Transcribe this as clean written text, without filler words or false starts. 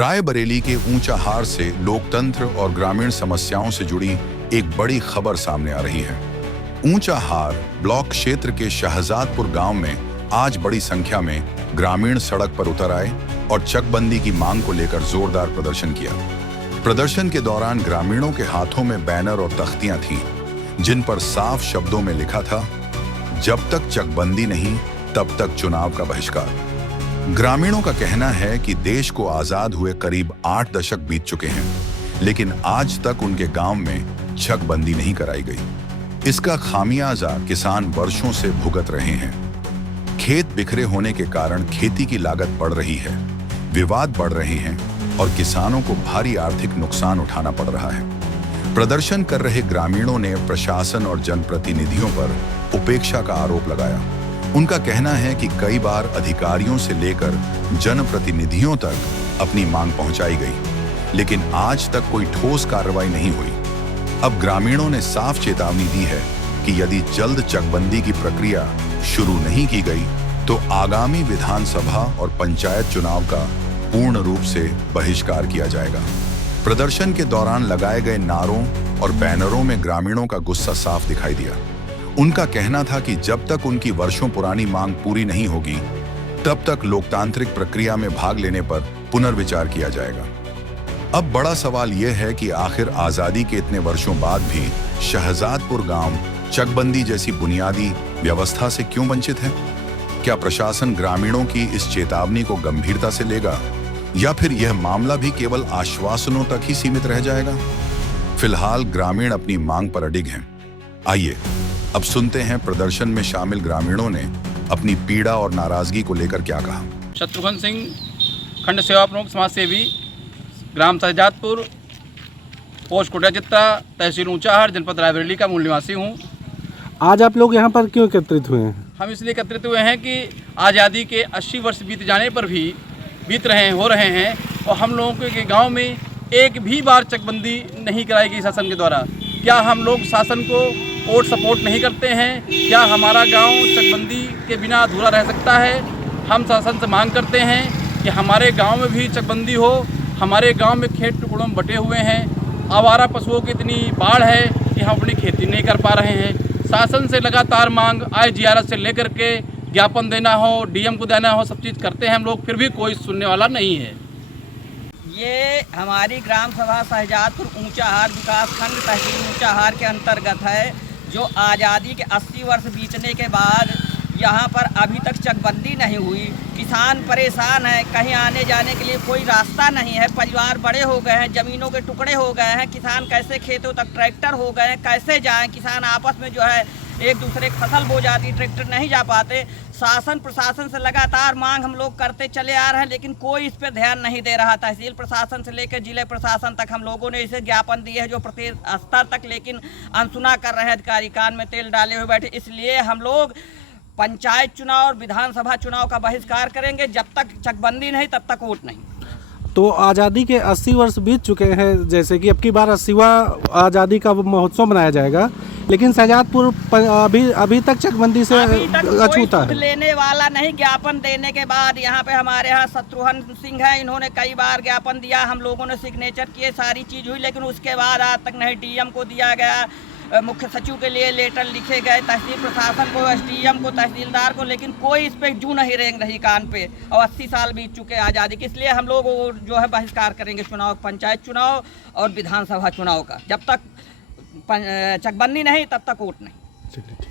रायबरेली के ऊंचाहार से लोकतंत्र और ग्रामीण समस्याओं से जुड़ी एक बड़ी खबर सामने आ रही है। ऊंचाहार ब्लॉक क्षेत्र के शहजादपुर गांव में आज बड़ी संख्या में ग्रामीण सड़क पर उतर आए और चकबंदी की मांग को लेकर जोरदार प्रदर्शन किया। प्रदर्शन के दौरान ग्रामीणों के हाथों में बैनर और तख्तियां थीं, जिन पर साफ शब्दों में लिखा था, जब तक चकबंदी नहीं तब तक चुनाव का बहिष्कार। ग्रामीणों का कहना है कि देश को आजाद हुए करीब 8 दशक बीत चुके हैं, लेकिन आज तक उनके गांव में चकबंदी नहीं कराई गई। इसका खामियाजा किसान वर्षों से भुगत रहे हैं। खेत बिखरे होने के कारण खेती की लागत बढ़ रही है, विवाद बढ़ रहे हैं और किसानों को भारी आर्थिक नुकसान उठाना पड़ रहा है। प्रदर्शन कर रहे ग्रामीणों ने प्रशासन और जनप्रतिनिधियों पर उपेक्षा का आरोप लगाया। उनका कहना है कि कई बार अधिकारियों से लेकर जनप्रतिनिधियों तक अपनी मांग पहुंचाई गई, लेकिन आज तक कोई ठोस कार्रवाई नहीं हुई। अब ग्रामीणों ने साफ चेतावनी दी है कि यदि जल्द चकबंदी की प्रक्रिया शुरू नहीं की गई तो आगामी विधानसभा और पंचायत चुनाव का पूर्ण रूप से बहिष्कार किया जाएगा। प्रदर्शन के दौरान लगाए गए नारों और बैनरों में ग्रामीणों का गुस्सा साफ दिखाई दिया। उनका कहना था कि जब तक उनकी वर्षों पुरानी मांग पूरी नहीं होगी, तब तक लोकतांत्रिक प्रक्रिया में भाग लेने पर पुनर्विचार किया जाएगा। अब बड़ा सवाल यह है कि आखिर आजादी के इतने वर्षों बाद भी शहजादपुर गांव चकबंदी जैसी बुनियादी व्यवस्था से क्यों वंचित है? क्या प्रशासन ग्रामीणों की इस चेतावनी को गंभीरता से लेगा या फिर यह मामला भी केवल आश्वासनों तक ही सीमित रह जाएगा? फिलहाल ग्रामीण अपनी मांग पर अडिग हैं। आइए अब सुनते हैं प्रदर्शन में शामिल ग्रामीणों ने अपनी पीड़ा और नाराजगी को लेकर क्या कहा। शत्रुघ्न सिंह, खंड सेवा प्रमुख, समाज सेवी, ग्राम शहजादपुर, पोस्ट कोटिया चित्ता, तहसील ऊंचाहार, जनपद रायबरेली का मूल निवासी हूँ। आज आप लोग यहाँ पर क्यों एकत्रित हुए हैं? हम इसलिए एकत्रित हुए हैं कि आज़ादी के 80 वर्ष बीत जाने पर भी हो रहे हैं और हम लोगों के गांव में एक भी बार चकबंदी नहीं कराई गई शासन के द्वारा। क्या हम लोग शासन को वोट सपोर्ट नहीं करते हैं? क्या हमारा गांव चकबंदी के बिना अधूरा रह सकता है? हम शासन से मांग करते हैं कि हमारे गांव में भी चकबंदी हो। हमारे गांव में खेत टुकड़ों में बटे हुए हैं, आवारा पशुओं की इतनी बाढ़ है कि हम अपनी खेती नहीं कर पा रहे हैं। शासन से लगातार मांग IGRS से लेकर के ज्ञापन देना हो, DM को देना हो, सब चीज़ करते हैं हम लोग, फिर भी कोई सुनने वाला नहीं है। ये हमारी ग्राम सभा शहजादपुर ऊंचाहार विकासखंड तहसील ऊंचाहार के अंतर्गत है, जो आज़ादी के 80 वर्ष बीतने के बाद यहाँ पर अभी तक चकबंदी नहीं हुई। किसान परेशान है, कहीं आने जाने के लिए कोई रास्ता नहीं है। परिवार बड़े हो गए हैं, ज़मीनों के टुकड़े हो गए हैं। किसान कैसे खेतों तक ट्रैक्टर हो गए हैं, कैसे जाएं? किसान आपस में जो है एक दूसरे की फसल बो जाती, ट्रैक्टर नहीं जा पाते। शासन प्रशासन से लगातार मांग हम लोग करते चले आ रहे हैं, लेकिन कोई इस पर ध्यान नहीं दे रहा। तहसील प्रशासन से लेकर जिले प्रशासन तक हम लोगों ने इसे ज्ञापन दिए हैं, जो प्रत्येक स्तर तक, लेकिन अनसुना कर रहे हैं। अधिकारी कान में तेल डाले हुए बैठे। इसलिए हम लोग पंचायत चुनाव और विधानसभा चुनाव का बहिष्कार करेंगे। जब तक चकबंदी नहीं तब तक वोट नहीं। तो आज़ादी के 80 वर्ष बीत चुके हैं, जैसे कि अब की बार 80वां आज़ादी का महोत्सव मनाया जाएगा, लेकिन शहजादपुर अभी तक चकबंदी से अछूता है। लेने वाला नहीं। ज्ञापन देने के बाद यहाँ पे हमारे यहाँ शत्रुघ्न सिंह है, इन्होंने कई बार ज्ञापन दिया, हम लोगों ने सिग्नेचर किए, सारी चीज़ हुई, लेकिन उसके बाद आज तक नहीं DM को दिया गया, मुख्य सचिव के लिए लेटर लिखे गए, तहसील प्रशासन को, SDM को, तहसीलदार को, लेकिन कोई इस पर जू नहीं रेंग रही कान पे। और 80 साल बीत चुके आज़ादी के, इसलिए हम लोग जो है बहिष्कार करेंगे चुनाव, पंचायत चुनाव और विधानसभा चुनाव का। जब तक चकबंदी नहीं तब तक वोट नहीं।